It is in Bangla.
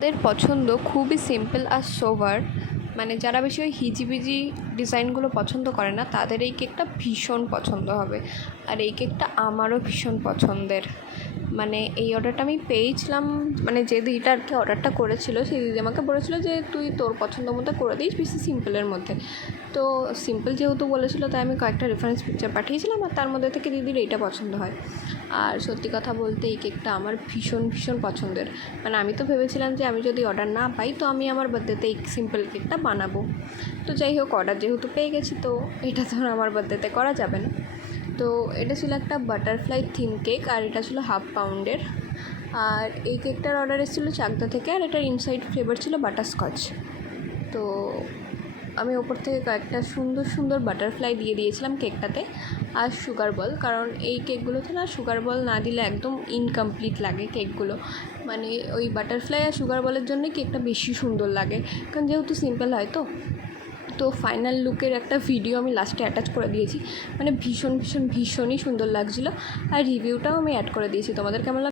ওদের পছন্দ খুবই সিম্পল আর সোবার, মানে যারা বেশি ওই হিজিবিজি ডিজাইনগুলো পছন্দ করে না তাদের এই কেকটা ভীষণ পছন্দ হবে। আর এই কেকটা আমারও ভীষণ পছন্দের। মানে এই অর্ডারটা আমি পেয়েছিলাম, মানে যে দিদিটা আর কি অর্ডারটা করেছিল সেই দিদি আমাকে বলেছিল যে তুই তোর পছন্দ মতো করে দিস, বেশি সিম্পলের মধ্যে। তো সিম্পল যেহেতু বলেছিলো তাই আমি কয়েকটা রেফারেন্স পিকচার পাঠিয়েছিলাম, আর তার মধ্যে থেকে দিদির এইটা পছন্দ হয়। আর সত্যি কথা বলতে এই কেকটা আমার ভীষণ ভীষণ পছন্দের। মানে আমি তো ভেবেছিলাম যে আমি যদি অর্ডার না পাই তো আমি আমার বার্থডেতে এই সিম্পল কেকটা বানাবো। তো যাই হোক, অর্ডার যেহেতু পেয়ে গেছি তো এটা তো আমার বার্থডেতে করা যাবে না। তো এটা ছিল একটা বাটারফ্লাই থিম কেক, আর এটা ছিল 1/2 পাউন্ডের। আর এই কেকটার অর্ডার এসেছিলো চাকদা থেকে, আর এটার ইনসাইড ফ্লেভার ছিল বাটারস্কচ। তো আমি ওপর থেকে কয়েকটা সুন্দর সুন্দর বাটারফ্লাই দিয়ে দিয়েছিলাম কেকটাতে, আর সুগার বল, কারণ এই কেকগুলোতে না সুগার বল না দিলে একদম ইনকমপ্লিট লাগে কেকগুলো। মানে ওই বাটারফ্লাই আর সুগার বলের জন্যই কেকটা বেশি সুন্দর লাগে, কারণ যেহেতু সিম্পল হয় তো। তো ফাইনাল লুকের একটা ভিডিও আমি লাস্টে অ্যাটাচ করে দিয়েছি, মানে ভীষণ ভীষণ ভীষণই সুন্দর লাগছিলো। আর রিভিউটাও আমি অ্যাড করে দিয়েছি, তোমাদের কেমন